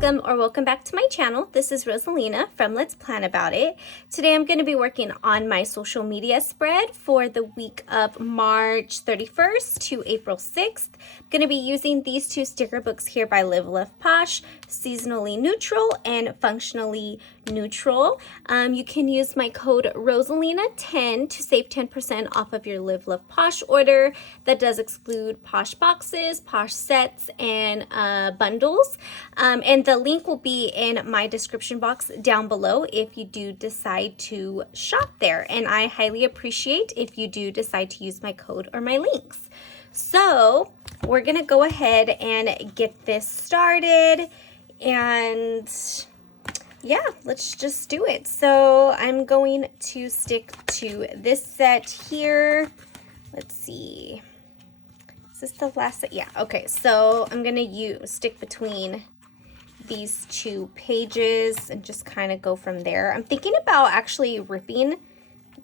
Welcome or welcome back to my channel. This is Rosalina from Let's Plan About It. Today I'm going to be working on my social media spread for the week of March 31st to April 6th. I'm going to be using these two sticker books here by Live Love Posh, Seasonally Neutral and Functionally Neutral. You can use my code Rosalina10 to save 10% off of your Live Love Posh order. That does exclude Posh boxes, Posh sets, and bundles. And the link will be in my description box down below if you do decide to shop there. And I highly appreciate if you do decide to use my code or my links. So we're gonna go ahead and get this started. And yeah, let's just do it. So I'm going to stick to this set here. Let's see. Is this the last set? Yeah, okay. So I'm gonna stick between these two pages and just kind of go from there. I'm thinking about actually ripping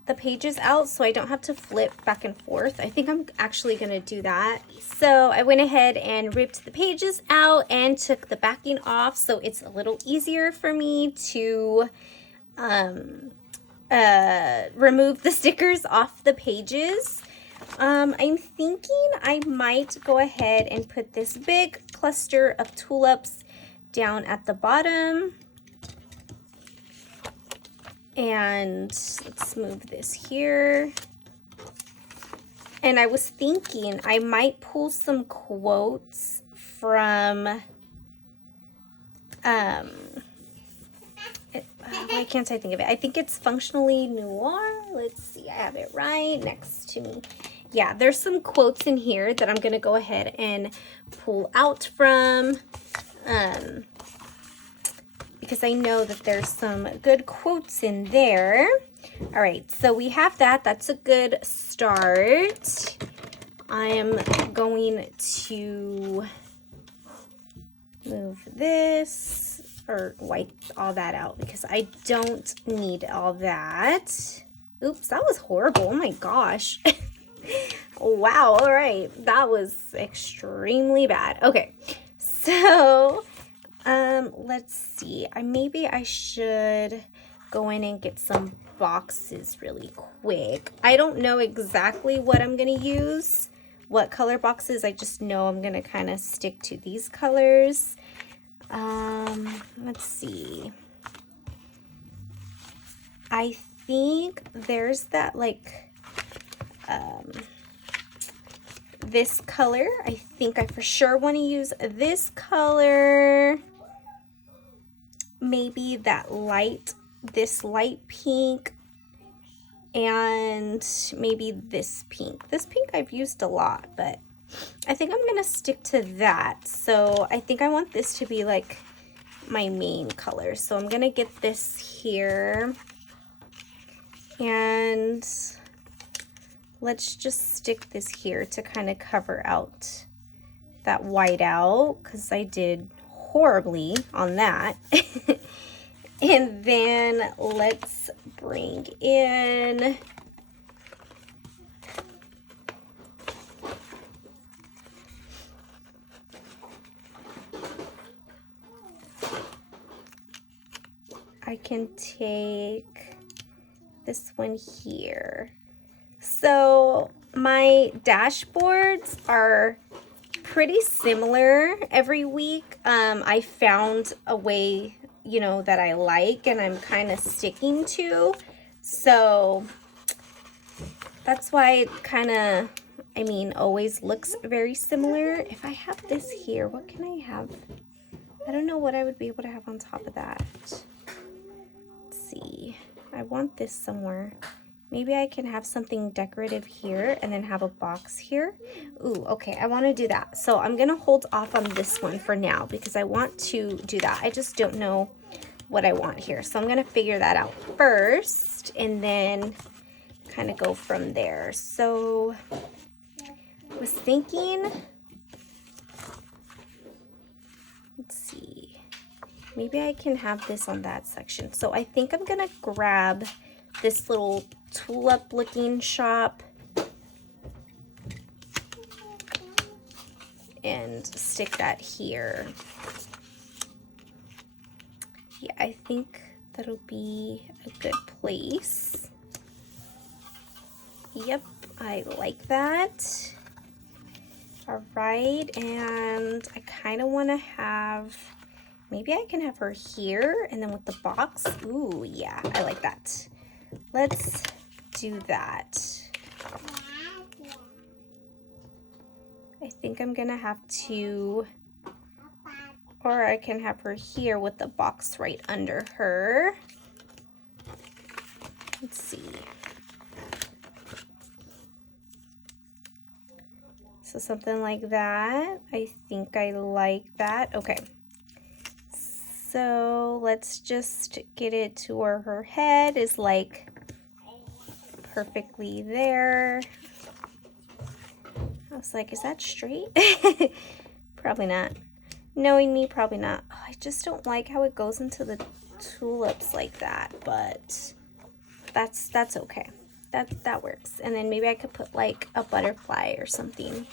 the pages out so I don't have to flip back and forth. I think I'm actually gonna do that. So I went ahead and ripped the pages out and took the backing off so it's a little easier for me to remove the stickers off the pages. I'm thinking I might go ahead and put this big cluster of tulips down at the bottom. And let's move this here. And I was thinking I might pull some quotes from, why can't I think of it? I think it's Functionally Noir. Let's see, I have it right next to me. Yeah, there's some quotes in here that I'm gonna go ahead and pull out from. Because I know that there's some good quotes in there. All right, so we have that. That's a good start. I am going to move this or wipe all that out because I don't need all that. Oops, that was horrible. Oh my gosh. Wow, all right. That was extremely bad. Okay, so let's see. Maybe I should go in and get some boxes really quick. I don't know exactly what I'm gonna use, what color boxes. I just know I'm gonna kind of stick to these colors. Let's see. I think there's that like this color. I think I for sure want to use this color. Maybe that this light pink, and maybe this pink. This pink I've used a lot, but I think I'm gonna stick to that. So I think I want this to be like my main color. So I'm gonna get this here, and let's just stick this here to kind of cover out that white out because I did horribly on that. And then let's bring in I can take this one here. So my dashboards are pretty similar every week. I found a way, you know, that I like and I'm kind of sticking to. So that's why it kind of, I mean, always looks very similar. If I have this here, what can I have? I don't know what I would be able to have on top of that. Let's see. I want this somewhere. Maybe I can have something decorative here and then have a box here. Ooh, okay, I want to do that. So I'm going to hold off on this one for now because I want to do that. I just don't know what I want here. So I'm going to figure that out first and then kind of go from there. So I was thinking, let's see, maybe I can have this on that section. So I think I'm going to grab this little tulip looking shop and stick that here. yeah, I think that'll be a good place. Yep, I like that. All right, and I kind of want to have, maybe I can have her here and then with the box. Ooh, yeah, I like that. Let's do that. I think I'm gonna have to, or I can have her here with the box right under her. Let's see. So something like that. I think I like that. Okay. So let's just get it to where her head is like perfectly there. I was like, is that straight? Probably not. Knowing me, probably not. Oh, I just don't like how it goes into the tulips like that, but that's okay. That works. And then maybe I could put like a butterfly or something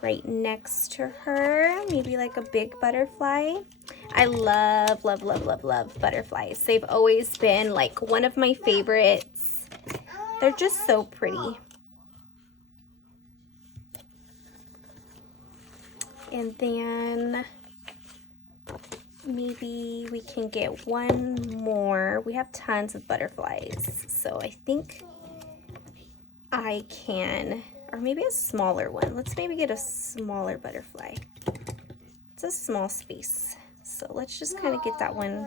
right next to her. Maybe like a big butterfly. I love, love, love, love, love butterflies. They've always been like one of my favorites. They're just so pretty. And then maybe we can get one more. We have tons of butterflies, so I think I can, or maybe a smaller one. Let's maybe get a smaller butterfly. It's a small space, so let's just kind of get that one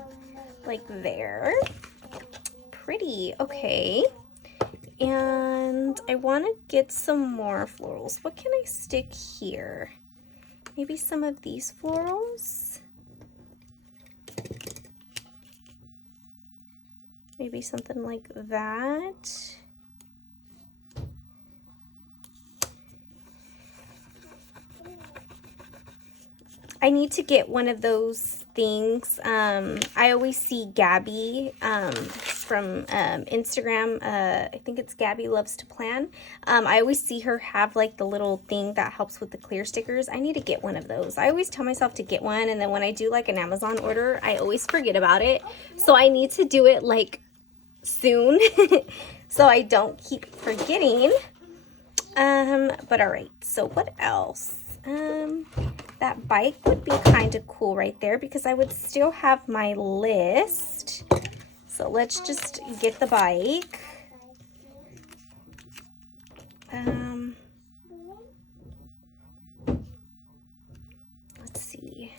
like there. Pretty, okay. And I want to get some more florals. What can I stick here? Maybe some of these florals. Maybe something like that. I need to get one of those things. I always see Gabby from Instagram. I think it's Gabby Loves to Plan. I always see her have like the little thing that helps with the clear stickers. I need to get one of those. I always tell myself to get one, and then when I do like an Amazon order, I always forget about it. So I need to do it like soon so I don't keep forgetting. But all right, so what else? That bike would be kind of cool right there because I would still have my list. So let's just get the bike. Let's see.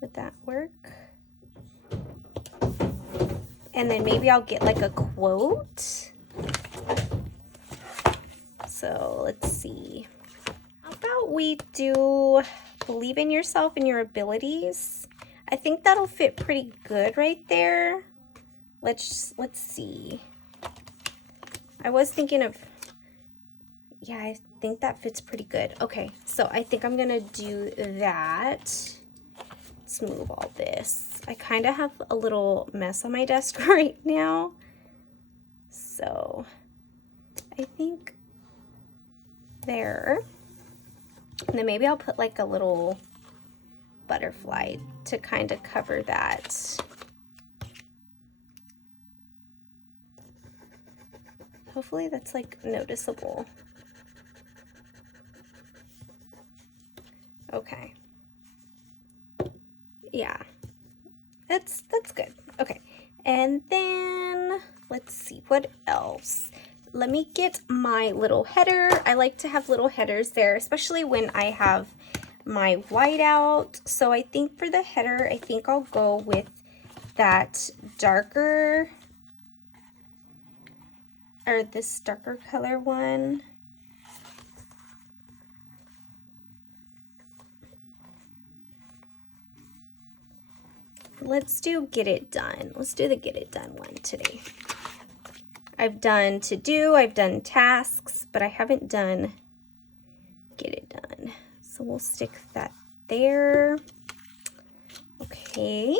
Would that work? And then maybe I'll get like a quote. So let's see. How about we do believe in yourself and your abilities? I think that'll fit pretty good right there. Let's see. I was thinking of, yeah, I think that fits pretty good. Okay, so I think I'm gonna do that. Let's move all this. I kind of have a little mess on my desk right now. So I think there. And then maybe I'll put like a little butterfly to kind of cover that. Hopefully that's like noticeable. Okay. Yeah, that's good. Okay, and then let's see what else. Let me get my little header. I like to have little headers there, especially when I have my white out. So I think for the header, I think I'll go with that darker, or this darker color one. Let's do Get It Done. Let's do the Get It Done one today. I've done to do, I've done tasks, but I haven't done Get It Done. So we'll stick that there. Okay.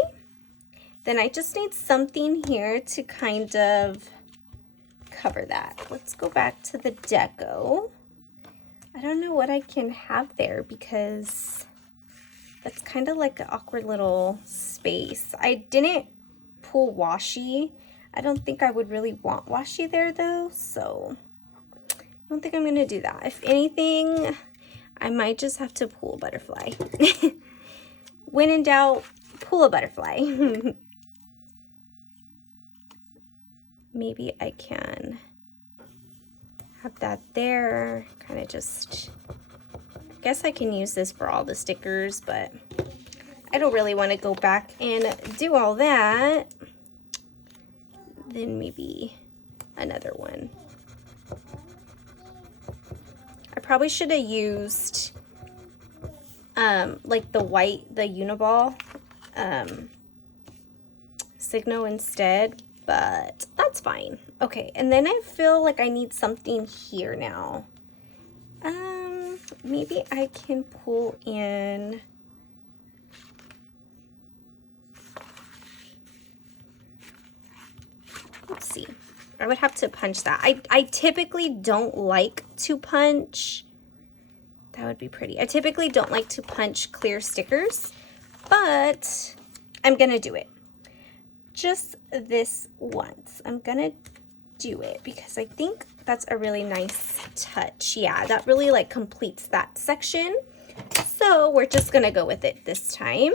Then I just need something here to kind of cover that. Let's go back to the deco. I don't know what I can have there because That's kind of like an awkward little space. I didn't pull washi. I don't think I would really want washi there though, so I don't think I'm gonna do that. If anything, I might just have to pull a butterfly. When in doubt, pull a butterfly. Maybe I can have that there, kind of just, I guess I can use this for all the stickers, but I don't really want to go back and do all that. Then maybe another one. I probably should have used like the white, the Uniball Signo instead, but that's fine. Okay, and then I feel like I need something here now. Maybe I can pull in, let's see. I would have to punch that. I typically don't like to punch. That would be pretty. I typically don't like to punch clear stickers, but I'm gonna do it. Just this once. I'm gonna do it because I think that's a really nice touch. Yeah, that really like completes that section. So we're just gonna go with it this time.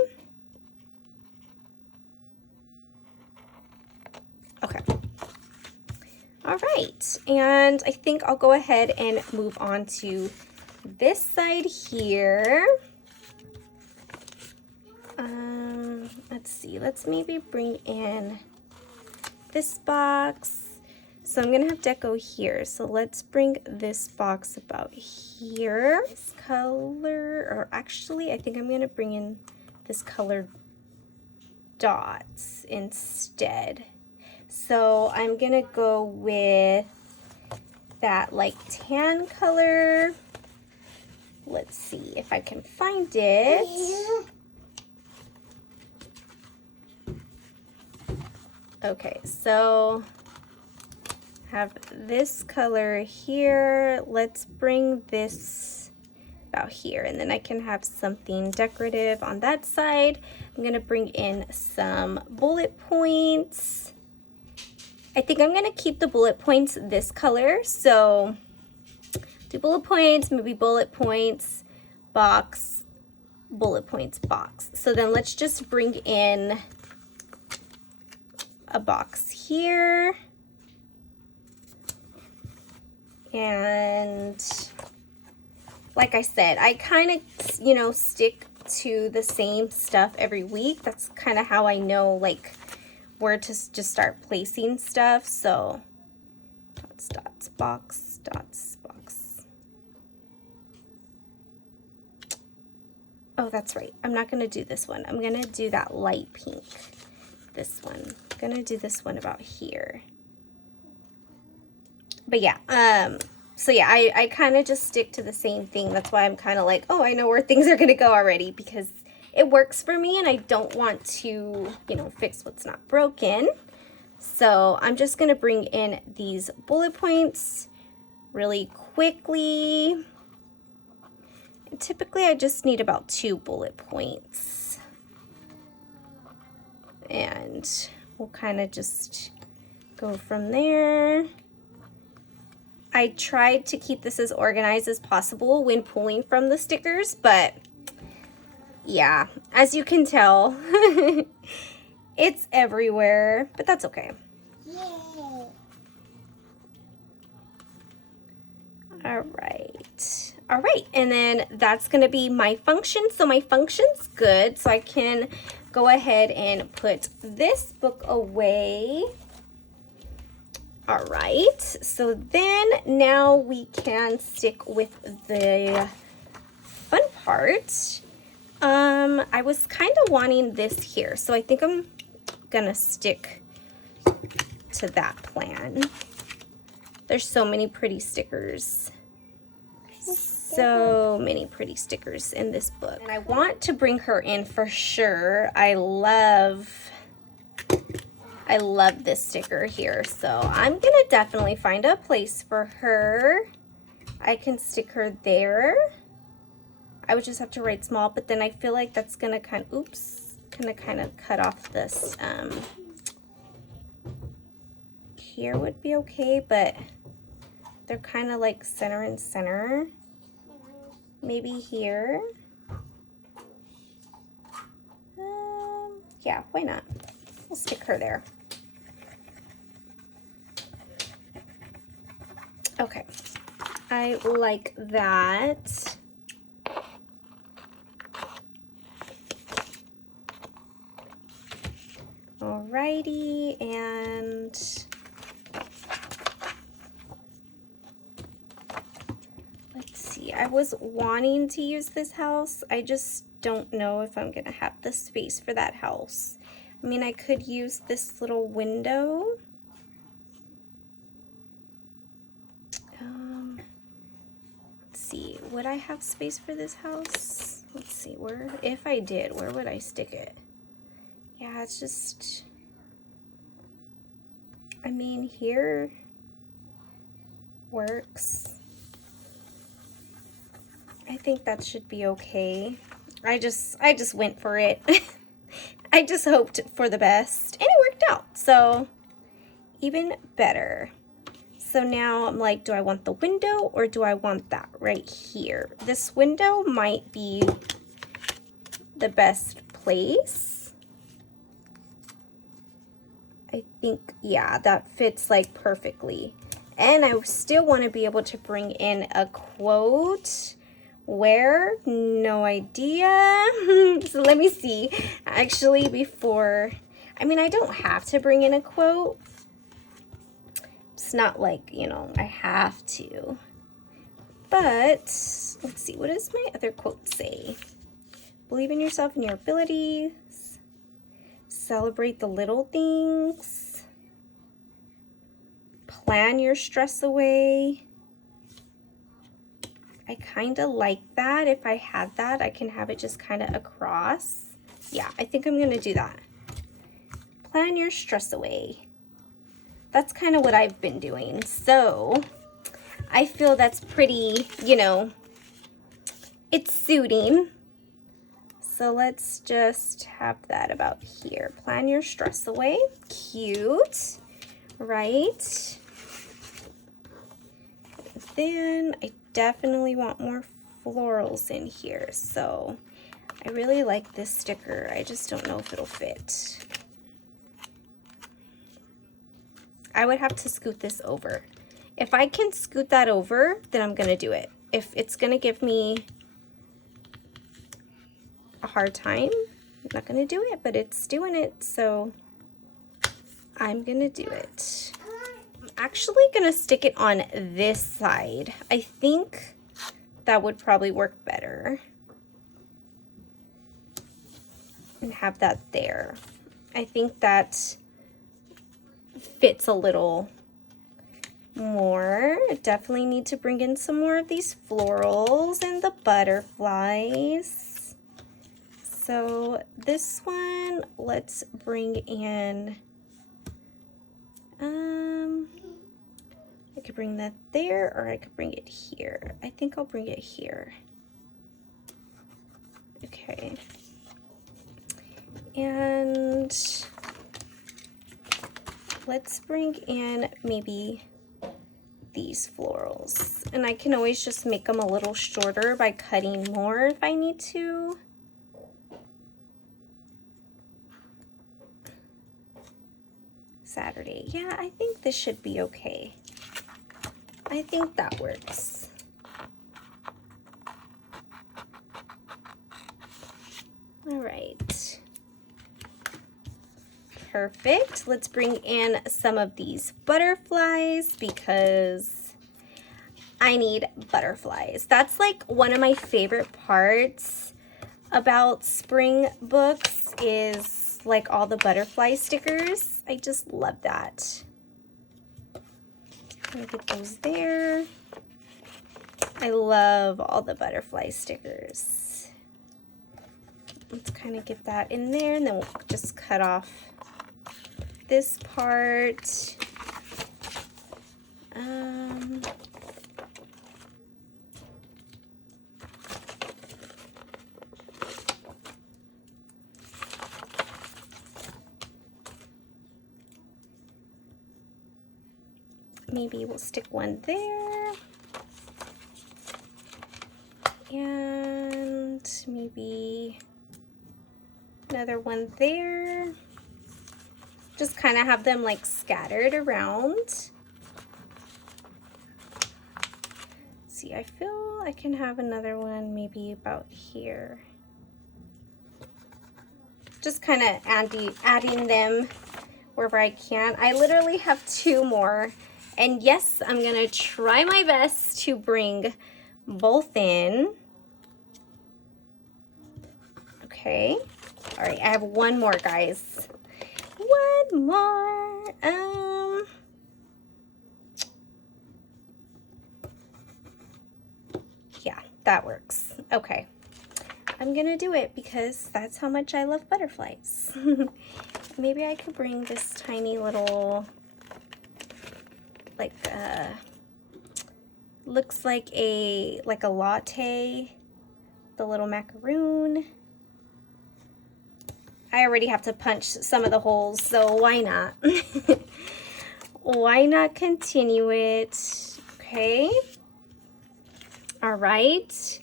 Okay. All right, and I think I'll go ahead and move on to this side here. Let's see, let's maybe bring in this box. So I'm gonna have deco here. So let's bring this box about here. This color, or actually, I think I'm gonna bring in this colored dots instead. So I'm gonna go with that like tan color. Let's see if I can find it. Okay, so have this color here. Let's bring this about here, and then I can have something decorative on that side. I'm gonna bring in some bullet points. I think I'm gonna keep the bullet points this color, so do bullet points, maybe bullet points, box, bullet points, box. So then let's just bring in a box here. And like I said, I kind of, you know, stick to the same stuff every week. That's kind of how I know like where to just start placing stuff. So dots, dots, box, dots, box. Oh, that's right. I'm not going to do this one. I'm going to do that light pink. This one. I'm going to do this one about here. But yeah, so yeah, I kind of just stick to the same thing. That's why I'm kind of like, oh, I know where things are going to go already, because it works for me and I don't want to, you know, fix what's not broken. So I'm just going to bring in these bullet points really quickly. And typically I just need about 2 bullet points. And we'll kind of just go from there. I tried to keep this as organized as possible when pulling from the stickers, but yeah, as you can tell, it's everywhere, but that's okay. Yay. All right, and then that's gonna be my function. So my function's good, so I can go ahead and put this book away. All right, so then now we can stick with the fun part. I was kind of wanting this here, so I think I'm gonna stick to that plan. There's so many pretty stickers. So many pretty stickers in this book. And I want to bring her in for sure. I love this sticker here, so I'm gonna definitely find a place for her. I can stick her there. I would just have to write small, but then I feel like that's gonna kind of cut off this. Here would be okay, but they're kind of like center and center. Maybe here. Yeah, why not? We'll stick her there. Okay, I like that. Alrighty, and let's see. I was wanting to use this house. I just don't know if I'm gonna have the space for that house. I mean, I could use this little window. Let's see, would I have space for this house? Let's see, where, if I did, where would I stick it? Yeah, it's just, I mean, here works. I think that should be okay. I just went for it. I just hoped for the best, and it worked out, so even better. So now I'm like, do I want the window or do I want that right here? This window might be the best place. I think, yeah, that fits like perfectly. And I still want to be able to bring in a quote. Where? No idea. So let me see. Actually, before, I mean, I don't have to bring in a quote. It's not like, you know, I have to. But let's see, what does my other quote say? Believe in yourself and your abilities. Celebrate the little things. Plan your stress away. I kind of like that. If I had that, I can have it just kind of across. Yeah, I think I'm going to do that. Plan your stress away. That's kind of what I've been doing. So I feel that's pretty, you know, it's suiting. So let's just have that about here. Plan your stress away. Cute, right? Then I definitely want more florals in here. So I really like this sticker. I just don't know if it'll fit. I would have to scoot this over. If I can scoot that over, then I'm gonna do it. If it's gonna give me a hard time, I'm not gonna do it, but it's doing it, so I'm gonna do it. I'm actually gonna stick it on this side. I think that would probably work better. And have that there. I think that fits a little more. Definitely need to bring in some more of these florals and the butterflies. So this one, let's bring in, I could bring that there or I could bring it here. I think I'll bring it here. Okay. And let's bring in maybe these florals. And I can always just make them a little shorter by cutting more if I need to. Saturday. Yeah, I think this should be okay. I think that works. All right. Perfect. Let's bring in some of these butterflies because I need butterflies. That's like one of my favorite parts about spring books is like all the butterfly stickers. I just love that. I'm gonna get those there. I love all the butterfly stickers. Let's kind of get that in there and then we'll just cut off this part. maybe we'll stick one there. And maybe another one there. Just kind of have them like scattered around. Let's see, I feel I can have another one maybe about here. Just kind of adding them wherever I can. I literally have 2 more. And yes, I'm gonna try my best to bring both in. Okay. All right, I have 1 more, guys. 1 more. Yeah, that works. Okay. I'm gonna do it because that's how much I love butterflies. Maybe I could bring this tiny little, like, looks like a latte, the little macaroon. I already have to punch some of the holes, so why not? Why not continue it? Okay. All right.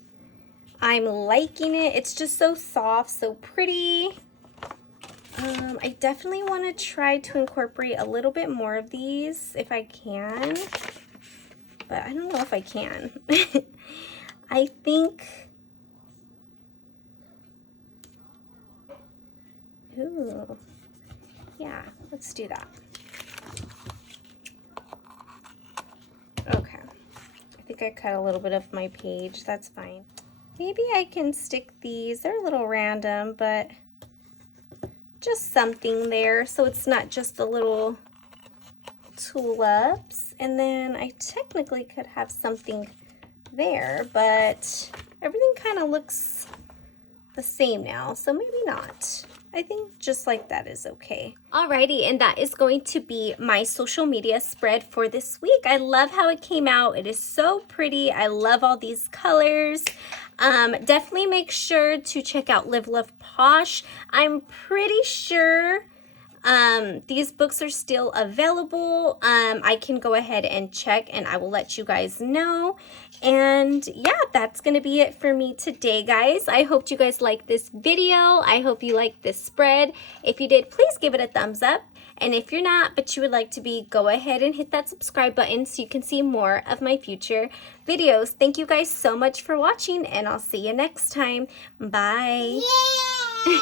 I'm liking it. It's just so soft, so pretty. I definitely want to try to incorporate a little bit more of these if I can, but I don't know if I can. I think, ooh, yeah, let's do that. Okay, I think I cut a little bit of my page, that's fine. Maybe I can stick these, they're a little random, but just something there so it's not just the little tulips. And then I technically could have something there, but everything kind of looks the same now, so maybe not. I think just like that is okay. Alrighty, and that is going to be my social media spread for this week. I love how it came out. It is so pretty. I love all these colors. Definitely make sure to check out Live Love Posh. I'm pretty sure these books are still available. I can go ahead and check and I will let you guys know. And yeah, that's gonna be it for me today, guys. I hope you guys liked this video. I hope you liked this spread. If you did, please give it a thumbs up. And if you're not, but you would like to be, go ahead and hit that subscribe button so you can see more of my future videos. Thank you guys so much for watching, and I'll see you next time. Bye. Yeah.